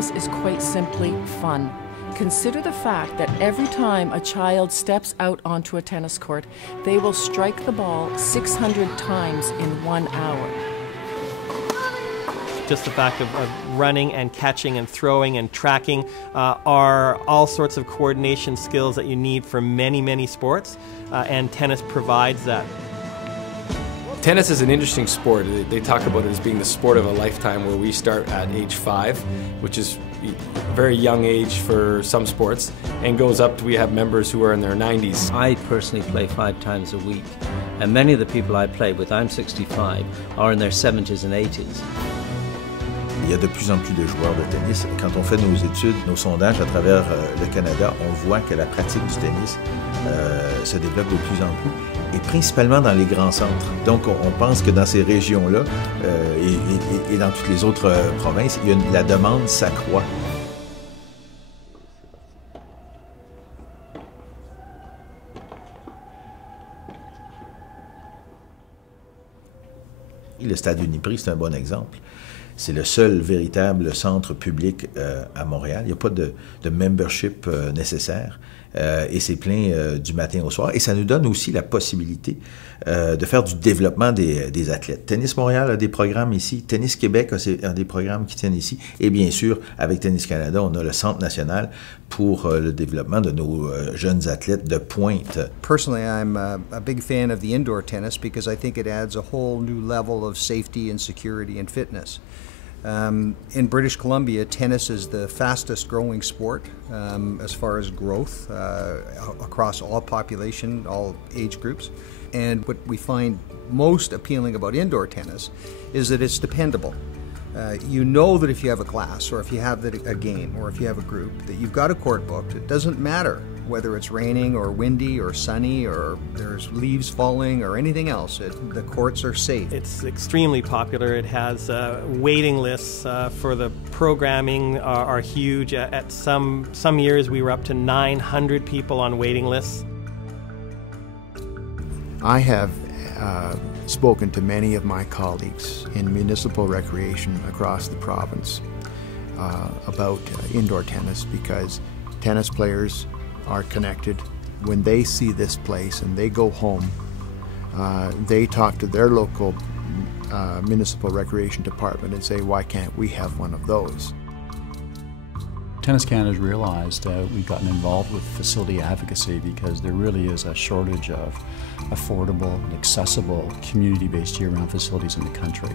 tennis is quite simply fun. Consider the fact that every time a child steps out onto a tennis court, they will strike the ball 600 times in 1 hour. Just the fact of running and catching and throwing and tracking are all sorts of coordination skills that you need for many, many sports, and tennis provides that. Tennis is an interesting sport. They talk about it as being the sport of a lifetime, where we start at age 5, which is a very young age for some sports, and goes up to, we have members who are in their 90s. I personally play 5 times a week, and many of the people I play with, I'm 65, are in their 70s and 80s. Il y a de plus en plus de joueurs de tennis. Quand on fait nos études, nos sondages à travers le Canada, on voit que la pratique du tennis se développe de plus en plus, et principalement dans les grands centres. Donc on pense que dans ces régions-là et dans toutes les autres provinces, la demande s'accroît. Le stade Uniprix, c'est un bon exemple. C'est le seul véritable centre public à Montréal. Il n'y a pas de membership nécessaire et c'est plein du matin au soir. Et ça nous donne aussi la possibilité de faire du développement des athlètes. Tennis Montréal a des programmes ici, Tennis Québec a des programmes qui tiennent ici. Et bien sûr, avec Tennis Canada, on a le Centre national pour le développement de nos jeunes athlètes de pointe. Personally, I'm a big fan of the indoor tennis because I think it adds a whole new level of safety and security and fitness. In British Columbia, tennis is the fastest growing sport as far as growth across all population, all age groups. And what we find most appealing about indoor tennis is that it's dependable. You know that if you have a class, or if you have a game, or if you have a group, that you've got a court booked. It doesn't matter whether it's raining or windy or sunny or there's leaves falling or anything else. The courts are safe. It's extremely popular. It has waiting lists for the programming are huge. At some years we were up to 900 people on waiting lists. I have spoken to many of my colleagues in municipal recreation across the province about indoor tennis, because tennis players are connected. When they see this place and they go home, they talk to their local municipal recreation department and say, why can't we have one of those? Tennis Canada has realized we've gotten involved with facility advocacy because there really is a shortage of affordable and accessible community-based year-round facilities in the country.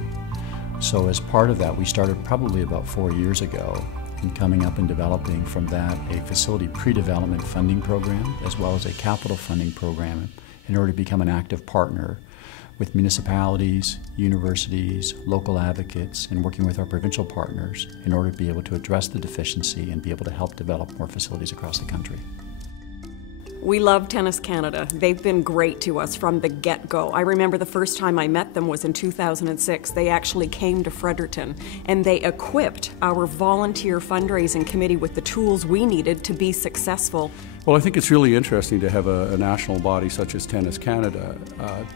So as part of that, we started probably about 4 years ago in coming up and developing from that a facility pre-development funding program as well as a capital funding program in order to become an active partner with municipalities, universities, local advocates, and working with our provincial partners in order to be able to address the deficiency and be able to help develop more facilities across the country. We love Tennis Canada. They've been great to us from the get-go. I remember the first time I met them was in 2006. They actually came to Fredericton and they equipped our volunteer fundraising committee with the tools we needed to be successful. Well, I think it's really interesting to have a national body such as Tennis Canada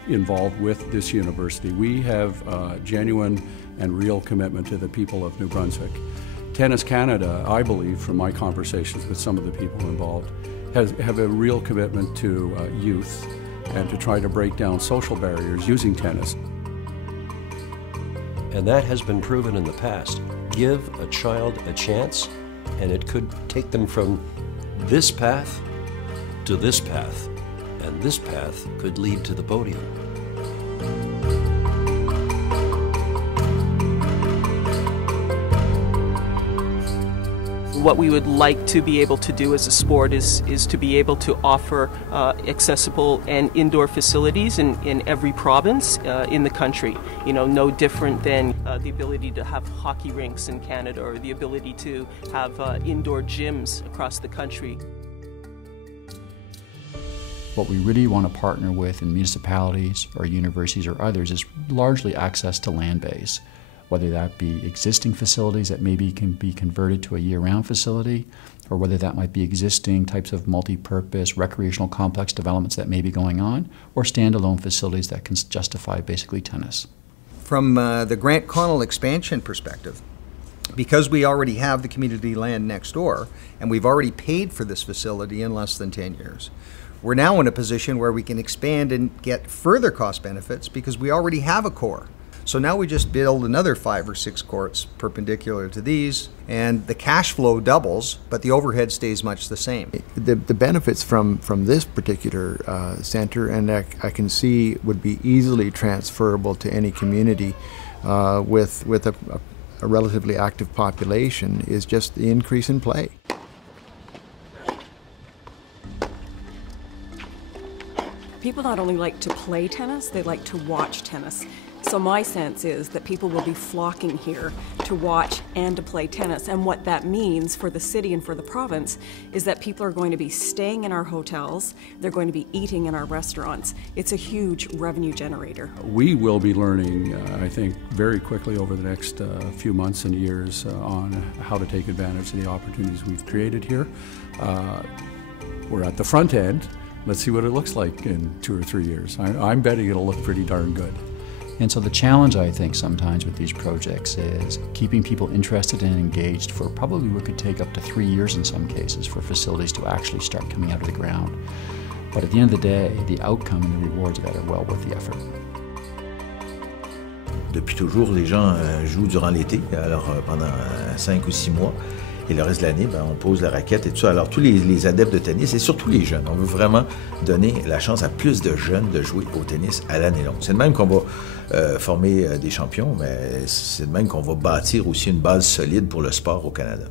involved with this university. We have genuine and real commitment to the people of New Brunswick. Tennis Canada, I believe, from my conversations with some of the people involved, have a real commitment to youth and to try to break down social barriers using tennis. And that has been proven in the past. Give a child a chance, and it could take them from this path to this path, and this path could lead to the podium. What we would like to be able to do as a sport is to be able to offer accessible and indoor facilities in every province in the country. You know, no different than the ability to have hockey rinks in Canada or the ability to have indoor gyms across the country. What we really want to partner with in municipalities or universities or others is largely access to land base, whether that be existing facilities that maybe can be converted to a year-round facility, or whether that might be existing types of multi-purpose recreational complex developments that may be going on, or standalone facilities that can justify basically tennis. From the Grant Connell expansion perspective, Because we already have the community land next door, and we've already paid for this facility in less than 10 years, we're now in a position where we can expand and get further cost benefits because we already have a core. So now we just build another 5 or 6 courts perpendicular to these, and the cash flow doubles, but the overhead stays much the same. The benefits from this particular center, and I can see would be easily transferable to any community with a relatively active population, is just the increase in play. People not only like to play tennis, they like to watch tennis. So my sense is that people will be flocking here to watch and to play tennis. And what that means for the city and for the province is that people are going to be staying in our hotels, they're going to be eating in our restaurants. It's a huge revenue generator. We will be learning, I think, very quickly over the next few months and years on how to take advantage of the opportunities we've created here. We're at the front end. Let's see what it looks like in 2 or 3 years. I'm betting it'll look pretty darn good. And so the challenge, I think, sometimes with these projects is keeping people interested and engaged for probably what could take up to 3 years in some cases for facilities to actually start coming out of the ground. But at the end of the day, the outcome and the rewards of that are well worth the effort. Depuis toujours, les gens jouent durant l'été, alors pendant 5 ou 6 mois. Et le reste de l'année, on pose la raquette et tout ça. Alors tous les adeptes de tennis, et surtout les jeunes, on veut vraiment donner la chance à plus de jeunes de jouer au tennis à l'année longue. C'est de même qu'on va former des champions, mais c'est de même qu'on va bâtir aussi une base solide pour le sport au Canada.